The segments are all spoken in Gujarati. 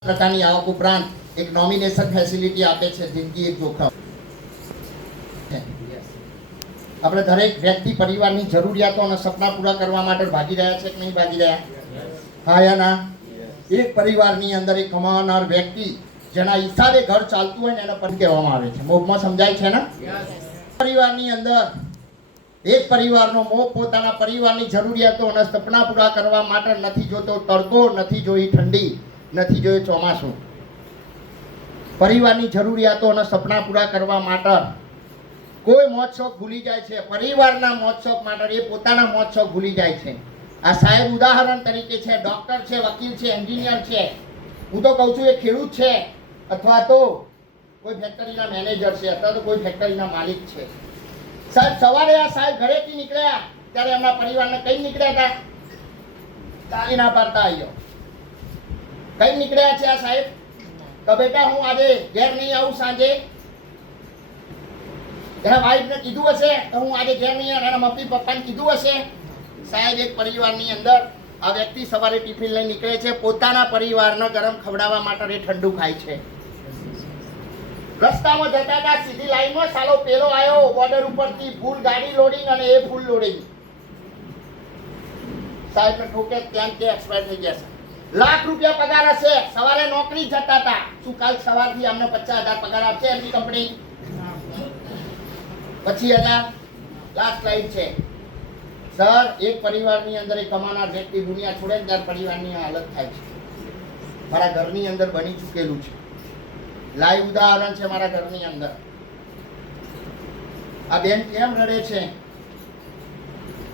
પ્રકારની આવક ઉપરાંત એક નોમિનેશન ફેસિલિટી આપે છે જિંદગી એક જોખમ. આપણે દરેક વ્યક્તિ પરિવારની જરૂરિયાતો અને સપના પૂરા કરવા માટે ભાગી રહ્યા છે કે નહીં ભાગી રહ્યા? હા યા ના? એક પરિવારની અંદર એક કમાનાર વ્યક્તિ જેના હિસાબે ઘર ચાલતું હોય ને એને પણ કહેવામાં આવે છે. મોભમાં સમજાય છે ને? પરિવારની અંદર એક પરિવારનો મોહ પોતાના પરિવારની જરૂરિયાતો અને સપના પૂરા કરવા માટે નથી જોતો તડકો, નથી જોઈ ઠંડી, નથી જોયું ચોમાસું. પરિવારની જરૂરિયાતો અને સપના પૂરા કરવા માટે કોઈ મોજ-શોખ ભૂલી જાય છે. પરિવારના મોજ-શોખ માટે એ પોતાના મોજ-શોખ ભૂલી જાય છે. આ સાહેબ ઉદાહરણ તરીકે છે, ડોક્ટર છે, વકીલ છે, એન્જિનિયર છે, હું તો કહું છું એ ખેડૂત છે, અથવા તો કોઈ ફેક્ટરીના મેનેજર છે, અથવા તો કોઈ ફેક્ટરીના માલિક છે. સાહેબ સવારે આ સાહેબ ઘરેથી નીકળ્યા ત્યારે એમના પરિવારને કઈ નીકળ્યા હતા? તાળી ના પાડતા આવ્યો. કઈ નીકળ્યા છે આ સાહેબ? તો બેટા હું આજે ઘેર નહીં આવું, સાંજે એના વાઈફને કીધું હશે તો હું આજે ઘેર નહીં આવું, એના મમ્મી પપ્પાને કીધું હશે. સાહેબ એક પરિવારની અંદર આ વ્યક્તિ સવારે ટિફિન લઈને નીકળે છે, પોતાના પરિવારને ગરમ ખવડાવવા માટે એ ઠંડુ ખાય છે. રસ્તામાં જતા હતા સીધી લાઈનમાં સાલો પેલો આવ્યો બોર્ડર ઉપરથી ફૂલ ગાડી લોડિંગ અને એ ફૂલ લોડિંગ. સાહેબને ઠોકે ત્યાં તે એક્સપાયર થઈ ગયા છે. લાખ રૂપિયા પગાર હશે, સવારે નોકરી જતા હતા. શું કાલ સવારથી અમને 50,000 પગાર આપશે એમની કંપની? 25,000 લાસ્ટ લાઈન છે. સર એક પરિવારની અંદર એક કમાનાર વ્યક્તિ દુનિયા છોડે ત્યારે પરિવારની હાલત થાય છે. મારા ઘરની અંદર બની ચૂકેલું છે. લાઈવ ઉદાહરણ છે મારા ઘરની અંદર. આ બેન કેમ રડે છે?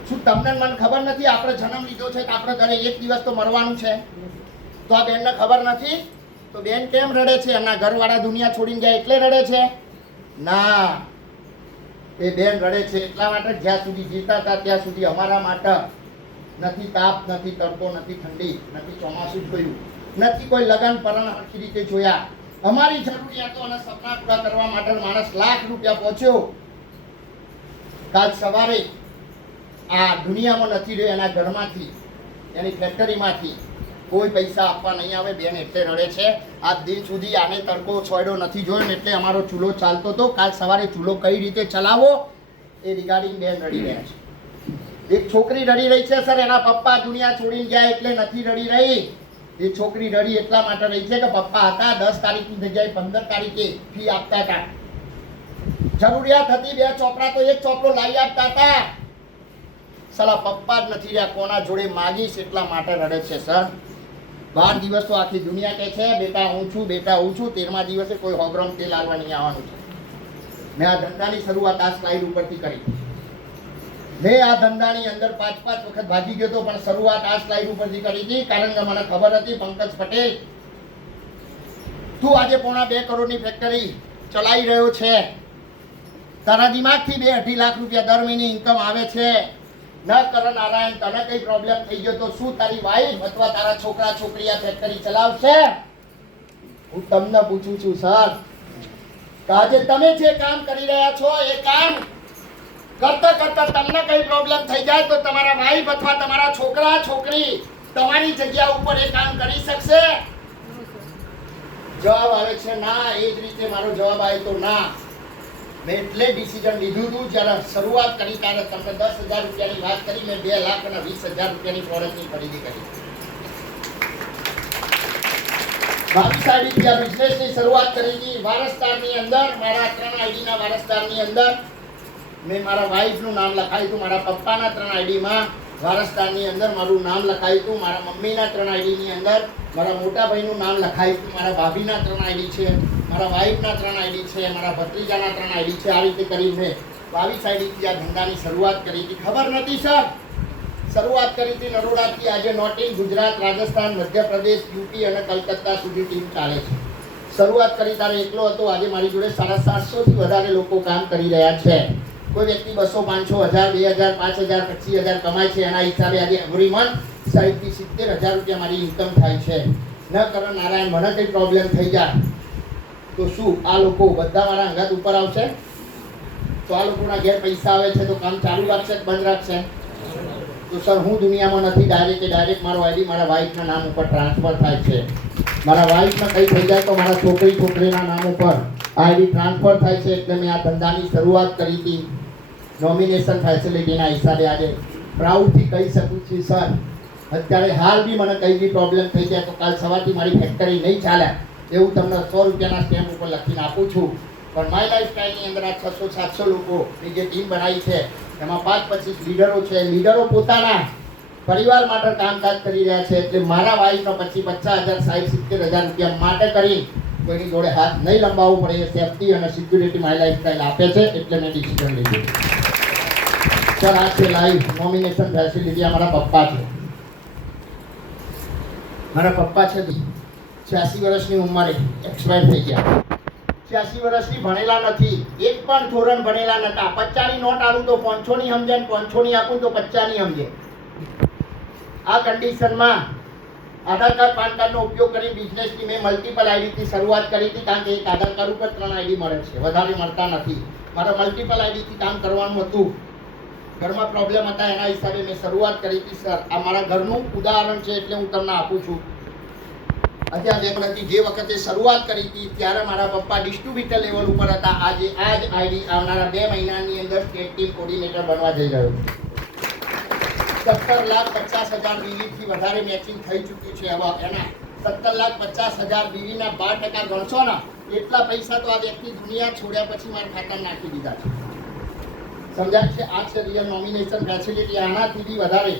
શું તમને મને ખબર નથી આપણે જન્મ લીધો છે કે આપણે ઘરે એક દિવસ તો મરવાનું છે? તો આ બેનને ખબર નથી? તો બેન કેમ રડે છે? એમના ઘરવાળા દુનિયા છોડીને જાય એટલે રડે છે? ના, એ બેન રડે છે એટલા માટે જ્યાં સુધી જીવતા હતા ત્યાં સુધી અમારા માટે નથી તાપ, નથી તડકો, નથી ઠંડી, નથી ચોમાસું જોયું, નથી કોઈ લગન પરણ હરખી રીતે જોયા. અમારી જરૂરિયાતો અને સપના પૂરા કરવા માટે માણસ લાખ રૂપિયા પહોંચ્યો. કાલ સવારે આ દુનિયામાં નથી રહ્યો, એના ઘરમાંથી, એની ફેક્ટરીમાંથી કોઈ પૈસા આપવા નહીં આવે. બેન એટલે રડે છે. આજ દિન સુધી આને તડકો છોડ્યો નથી જોયો એટલે અમારો ચૂલો ચાલતો હતો. કાલ સવારે ચૂલો કઈ રીતે ચલાવો એ રિગાર્ડિંગ બેન રડી રહ્યા છે. એક છોકરી રડી રહી છે સર, એના પપ્પા દુનિયા છોડીને ગયા એટલે નથી રડી રહી. એ છોકરી રડી એટલા માટે રહી છે કે પપ્પા હતા 10 તારીખની જગ્યાએ 15 તારીખે ફી આપતા હતા. જરૂરિયાત હતી 2 ચોપડા તો 1 ચોપડો લાવી આપતા હતા. સાલા પપ્પા જ નથી રહ્યા, કોના જોડે માગીશ એટલા માટે રડે છે સર. 12 દિવસ તો આખી દુનિયા કહે છે બેટા હું છું, બેટા હું છું. 13મા દિવસે કોઈ 100 ગ્રામ તેલ આવવા નહીં આવવાનું છે. મેં આ ધંધાની શરૂઆત આ સ્લાઇડ ઉપરથી કરી. મેં આ ધંધાની અંદર 5 વખત ભાગી ગયો હતો, પણ શરૂઆત આ સ્લાઇડ ઉપરથી કરી હતી. કારણ કે મને ખબર હતી પંકજ પટેલ તું આજે 1.5 કરોડની ફેક્ટરી ચલાવી રહ્યો છે. તારા દિમાગથી 2-2.5 લાખ રૂપિયા દર મહિને ઇન્કમ આવે છે. ન કરણ નારાયણ તને કઈ પ્રોબ્લેમ થઈ ગયો તો શું તારી વાઈફ અથવા તારા છોકરા છોકરી આ ફેક્ટરી ચલાવશે? હું તમને પૂછું છું સર, આજે તમે જે કામ કરી રહ્યા છો એ કામ કરતા કરતા તમને કઈ પ્રોબ્લેમ થઈ જાય તો તમારા વાઈફ અથવા તમારા છોકરા છોકરી તમારી જગ્યા ઉપર એ કામ કરી શકશે? જવાબ આવે છે ના. એ જ રીતે મારો જવાબ આવે તો ના. મેં એટલે ડિસિઝન લીધું હતું જ્યારે શરૂઆત કરી ત્યારે તમને 10,000 રૂપિયાની વાત કરી, મેં 2 લાખ અને 20,000 રૂપિયાની પ્રોડક્ટની ખરીદી કરી. 22 આઈડીથી આ બિઝનેસની શરૂઆત કરી હતી. વારસદારની અંદર મારા 3 આઈડીના વારસદારની અંદર મેં મારા વાઈફનું નામ લખાયું હતું. મારા પપ્પાના 3 આઈડીમાં વારસદારની અંદર મારું નામ લખાયું હતું. મારા મમ્મીના 3 આઈડીની અંદર મારા મોટા ભાઈનું નામ લખાયું હતું. મારા ભાભીના 3 આઈડી છે, મારા વાઈફના 3 આઈડી છે, મારા ભત્રીજાના 3 આઈડી છે. આ રીતે કરીને 22 આઈડીથી આ ધંધાની શરૂઆત કરી હતી. ખબર નથી સર, શરૂઆત કરી હતી નરોડાથી. આજે not in Gujarat, Rajasthan, Madhya Pradesh, UP અને કલકત્તા સુધી ટીમ ચાલે છે. શરૂઆત કરી ત્યારે એકલો હતો. આજે મારી જોડે 750થી વધારે લોકો કામ કરી રહ્યા છે. કોઈ વ્યક્તિ 200, 500, 1000, 2000, 5000, 25,000 કમાય છે. એના હિસાબે આજે એવરી મંથ 60,000 થી 70,000 રૂપિયા મારી ઇન્કમ થાય છે. ન કરણ નારાયણ મને કંઈ પ્રોબ્લેમ થઈ જાય તો શું આ લોકો બધા મારા અંગાત ઉપર આવશે? તો આ લોકોના ઘેર પૈસા આવે છે તો કામ ચાલુ રાખશે કે બંધ રાખશે? તો સર હું દુનિયામાં નથી. ડાયરેક્ટ મારો આઈડી મારા વાઈફના નામ ઉપર ટ્રાન્સફર થાય છે. મારા વાઈફને કંઈ થઈ જાય તો મારા છોકરીના નામ ઉપર આઈડી ટ્રાન્સફર થાય છે, એટલે મેં આ ધંધાની શરૂઆત કરી હતી નોમિનેશન ફેસિલિટીના હિસાબે. આજે પ્રાઉડથી કહી શકું છું સર, અત્યારે હાલ બી મને કંઈ બી પ્રોબ્લેમ થઈ જાય તો કાલ સવારથી મારી ફેક્ટરી નહીં ચાલે એવું તમને 100 રૂપિયાના સ્ટેમ્પ ઉપર લખીને આપું છું. પણ માય લાઈફસ્ટાઈલની અંદર આ 600-700 લોકોની જે ટીમ બનાવી છે એમાં 5-25 લીડરો છે. લીડરો પોતાના પરિવાર માટે કામકાજ કરી રહ્યા છે, એટલે મારા વાઈફનો પછી 50,000, 60,000, 70,000 રૂપિયા માટે કરી કોઈની જોડે હાથ નહીં લંબાવવું પડે એ સેફટી અને સિક્યુરિટી માય લાઈફસ્ટાઈલ આપે છે, એટલે મેં ડિસિઝન લીધું. સર આ છે લાઈવ નોમિનેશન ફેસિલિટી. અમારા પપ્પા છે, મારા પપ્પા છે 86 વર્ષની ઉંમરે એક્સપાયર થઈ ગયા. 86 વર્ષની, ભણેલા નથી, એક પણ ધોરણ ભણેલા નતા. 50ની નોટ આલું તો 500 ની સમજે, 500 ની આપું તો 50 ની સમજે. આ કન્ડિશનમાં આધાર કાર્ડ, પાન કાર્ડનો ઉપયોગ કરી બિઝનેસની મેં મલ્ટિપલ આઈડીથી શરૂઆત કરી હતી, કારણ કે એક આધાર કાર્ડ ઉપર 3 આઈડી મળે છે, વધારે મળતા નથી. મારે મલ્ટિપલ આઈડીથી કામ કરવાનું હતું, ઘરમાં પ્રોબ્લેમ હતા, એના હિસાબે મેં શરૂઆત કરી હતી. સર આ મારા ઘરનું ઉદાહરણ છે, એટલે હું તમને આપું છું. અત્યારે જે વખતે શરૂઆત કરી હતી ત્યારે મારા પપ્પા ડિસ્ટ્રીબ્યુટર લેવલ ઉપર હતા. આજે આ જ આઈડી આવનારા 2 મહિનાની અંદર સ્ટેટ ટીમ કોર્ડિનેટર બનવા જઈ રહ્યો છું. 17,50,000 બીવીથી વધારે મેચિંગ થઈ ચૂક્યું છે. હવે એના 17,50,000 બીવીના 12% ગણશો ને એટલા પૈસા તો આ વ્યક્તિ દુનિયા છોડ્યા પછી મારા ખાતામાં નાખી દીધા છે. સમજાય છે? આ છે રિયલ નોમિનેશન ફેસિલિટી. આનાથી બી વધારે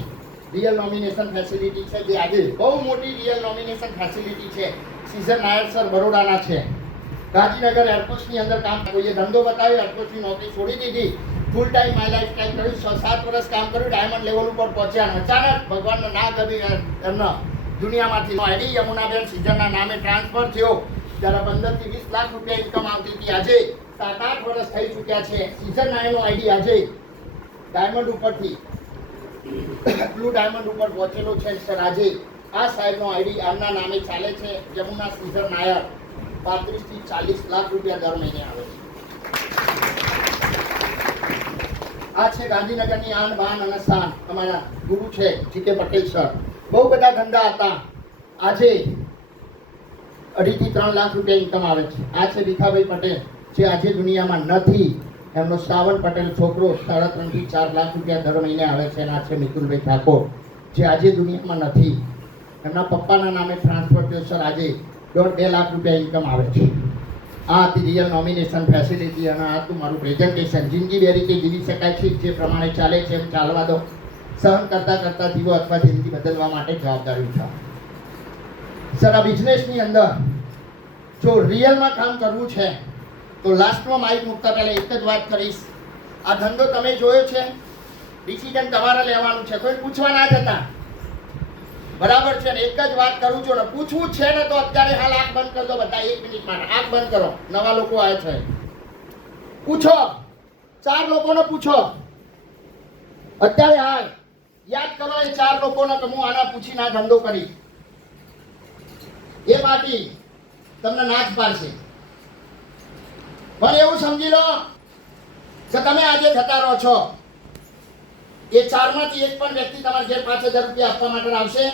રિયલ નોમિનેશન ફેસિલિટી છે, જે આજે બહુ મોટી રિયલ નોમિનેશન ફેસિલિટી છે. સીઝર નાયર સર બરોડાના છે, ગાંધીનગર એરપોર્ટની અંદર કામ કોઈએ ધંધો બતાવ્યો, એરપોર્ટની નોકરી છોડી દીધી, full time my life time કર્યું, 6-7 વર્ષ કામ કર્યું, ડાયમંડ લેવલ ઉપર પહોંચ્યા. અચાનક ભગવાનને ના ગમ્યું એમના દુનિયામાંથી આઈડી યમુનાબેન સીઝરના નામે ટ્રાન્સફર થયો. જ્યારે 15 થી 20 લાખ રૂપિયા ઇન્કમ આવતી હતી, આજે 7-8 વર્ષ થઈ ચૂક્યા છે. સીઝર નાયરનો આઈડી આજે ડાયમંડ ઉપરથી બ્લુ ડાયમંડ ઉપર પહોંચેલો છે. સર આજે આ સાહેબનો આઈડી આમના નામે ચાલે છે. યમુના સીઝર નાયર 35 થી 40 લાખ રૂપિયા દર મહિને આવે છે. આ છે ગાંધીનગરની આન બાન અને શાન, અમારા ગુરુ છે જીકે પટેલ સર. બહુ બધા ધંધા હતા, આજે 2.5 થી 3 લાખ રૂપિયા ઇન્કમ આવે છે. આ છે ભીખાભાઈ પટેલ, જે આજે દુનિયામાં નથી. એમનો શ્રાવણ પટેલ છોકરો 3.5 થી 4 લાખ રૂપિયા દર મહિને આવે છે. અને આ છે મિતુલભાઈ ઠાકોર, જે આજે દુનિયામાં નથી. એમના પપ્પાના નામે ટ્રાન્સફર થયો. સર આજે 1.5-2 લાખ રૂપિયા ઇન્કમ આવે છે. આ હતી રિયલ નોમિનેશન ફેસિલિટી. અને આ હતું મારું પ્રેઝન્ટેશન. જિંદગી બે રીતે જીવી શકાય છે, જે પ્રમાણે ચાલે છે એમ ચાલવા દો. સહન કરતા જીવો અથવા જિંદગી બદલવા માટે જવાબદારી ઉઠાવો. સર આ બિઝનેસની અંદર જો રિયલમાં કામ કરવું છે તો લાસ્ટમાં માઇક મૂકતા પહેલા એક જ વાત કરીશ. આ ધંધો તમે જોયો છે, ડિસિઝન તમારે લેવાનું છે, કોઈ પૂછવા ના જતા. બરાબર છે ને? એક જ વાત કરું છું ને, પૂછવું છે ને તો અત્યારે હાલ આંખ બંધ કરી દો બધા, 1 મિનિટ માટે આંખ બંધ કરો. નવા લોકો આવે છે, પૂછો, 4 લોકોને પૂછો અત્યારે હાલ. યાદ કરો એ 4 લોકોને કે હું આના પૂછીને આ ધંધો કરી. એ પાર્ટી તમને ના જ પાડશે. પણ એવું સમજી લો કે તમે આજે થતા રહો છો, એ 4 માંથી એક પણ વ્યક્તિ તમારે ઘેર 5,000 રૂપિયા આપવા માટે આવશે?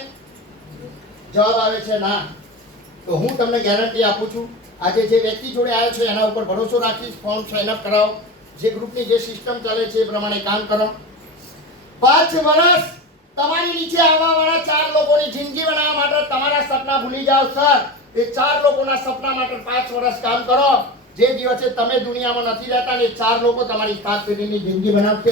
જવાબ આવે છે ના. તો હું તમને ગેરંટી આપું છું, આજે જે વ્યક્તિ જોડે આવ્યો છે એના ઉપર ભરોસો રાખીશ. ફોર્મ સાઇન અપ કરાવો, જે ગ્રુપની જે સિસ્ટમ ચાલે છે એ પ્રમાણે કામ કરો. 5 વર્ષ તમારી નીચે આવવાવાળા 4 લોકોની જિંદગી બનાવવા માટે તમારા સપના ભૂલી જાઓ. સર એ 4 લોકોના સપના માટે 5 વર્ષ કામ કરો. જે દિવસે તમે દુનિયામાં નથી રહેતા ને 4 લોકો તમારી 7 પેઢીની જિંદગી બનાવશે.